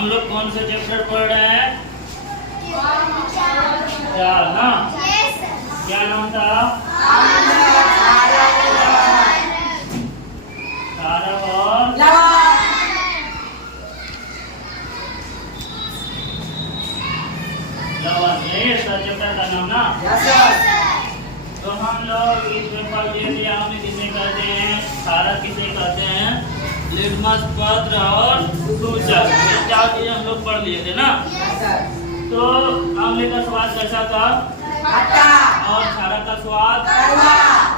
हम लोग कौन से चैप्टर पढ़ रहे हैं? चार ना? क्या नाम था? क्षारक और लवण, यही सर चैप्टर का नाम ना? तो हम लोग इसमें पढ़ लिए अम्ल किसे कहते हैं, क्षारक किसे कहते हैं, लिटमस पत्र और सूचक, ये चार चीजें हम लोग पढ़ लिए थे ना? तो अम्ल का स्वाद कैसा था? और क्षारक का स्वाद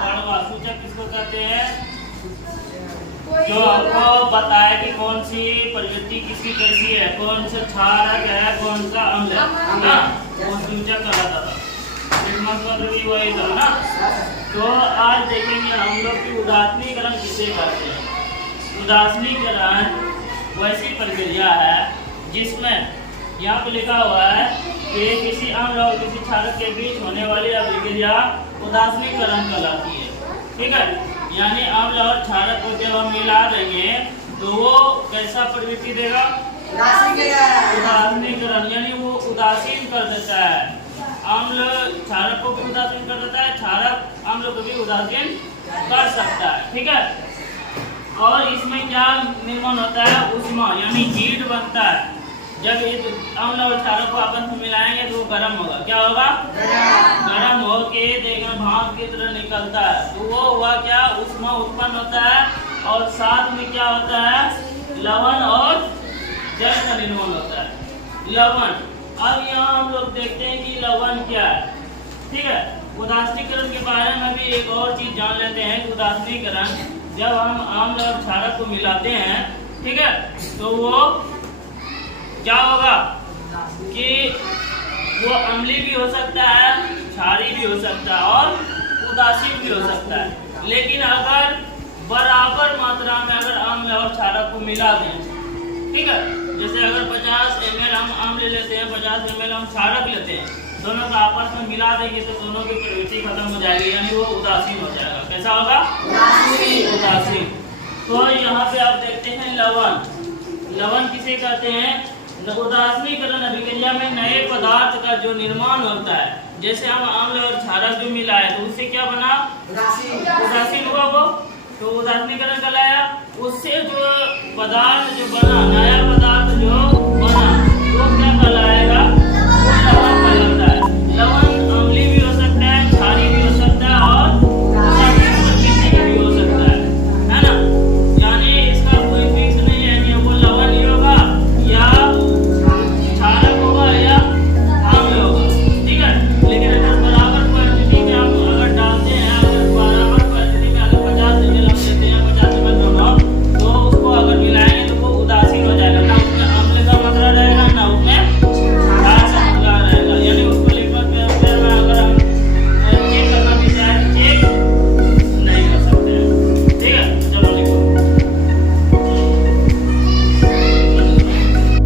कड़वा। सूचक किसको कहते हैं? जो आपको बताए कि कौन सी प्रवृत्ति किसकी कैसी है, कौन सा क्षारक है, कौन सा अम्ल है ना, वो सूचक कहलाता था। लिटमस पत्र भी वही था ना? तो आज देखेंगे हम लोग की उदासीनीकरण किसे कहते हैं। उदासीनीकरण वैसी प्रक्रिया है जिसमें यहाँ पे लिखा हुआ है कि किसी अम्ल और किसी क्षारक के बीच होने वाली अभिक्रिया उदासीनीकरण कहलाती है। ठीक है, यानी अम्ल और क्षारक को जब हम मिला देंगे तो वो कैसा प्रवृत्ति देगा? उदासीनीकरण, यानी वो उदासीन कर देता है। अम्ल क्षारक को भी उदासीन कर देता है, क्षारक अम्ल को भी उदासीन कर सकता है। ठीक है, और इसमें क्या निर्माण होता है? ऊष्मा, यानी हीट बनता है। जब इस अम्ल और क्षारक को आपस में मिलाएंगे तो वो गर्म होगा। क्या होगा? गर्म होके देखना भाप की तरह निकलता है, तो वो हुआ क्या? ऊष्मा उत्पन्न होता है और साथ में क्या होता है? लवण और जल का निर्माण होता है। लवण, अब यहाँ हम लोग देखते हैं कि लवण क्या है। ठीक है, उदासीनीकरण के बारे में भी एक और चीज जान लेते हैं कि उदासीनीकरण जब हम अम्ल और क्षारक को मिलाते हैं, ठीक है, तो वो क्या होगा कि वो अम्लीय भी हो सकता है, क्षारीय भी हो सकता है और उदासीन भी हो सकता है। लेकिन अगर बराबर मात्रा में अगर अम्ल और क्षारक को मिला दें, ठीक है, जैसे अगर 50 ml हम अम्ल लेते हैं, 50 ml हम क्षारक लेते हैं, दोनों को आपस में मिला देंगे तो दोनों की प्रवृत्ति खत्म हो जाएगी, यानी वो उदासीन हो जाएगा। कैसा होगा? उदासीन। तो यहाँ पे आप देखते हैं लवण। लवण किसे कहते हैं? उदासीनीकरण अभिक्रिया में नए पदार्थ का जो निर्माण होता है, जैसे हम अम्ल और क्षारक जो मिलाए तो उससे क्या बना? उदासीन हुआ वो, तो उदासीनीकरण कहलाया। उससे जो पदार्थ जो बना